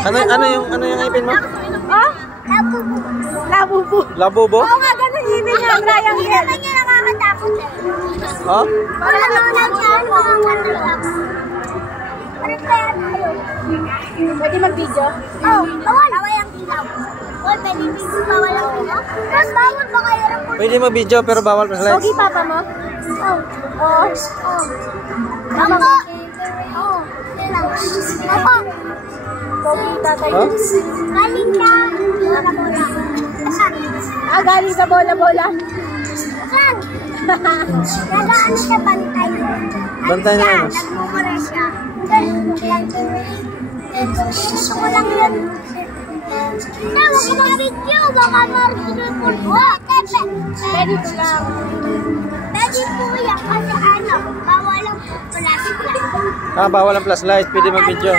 Ano yung ipin mo? Oh? Labubo. Labubo. Labubo? Oo nga, ganun yung ipin niya. Hindi naman niya nakakatakot eh. Ha? Wala naman siya nakakatakot. Ano kaya tayo? Pwede mag-video? Oo. Bawal ang ilaw. Pwede video, bawal ang ilaw. Tapos bawal ba kayo ng pulpo? Pwede mag-video pero bawal flashlight. Pogi papa mo? Oo. Oo. Mama mo? Oo. Papa. Pogi tatay. Ha? Galing ka. Bola-bola. Galing sa bola-bola. Saan? Nagaan siya bantay. Bantay na ano? Nagmumura siya. Gusto ko lang yun. Na, huwag ko mag-video. Baka marunong po. Pwede po lang. Pwede po yan. Kasi ano, bawal ang flashlight. Bawal ang flashlight. Pwede mag-video.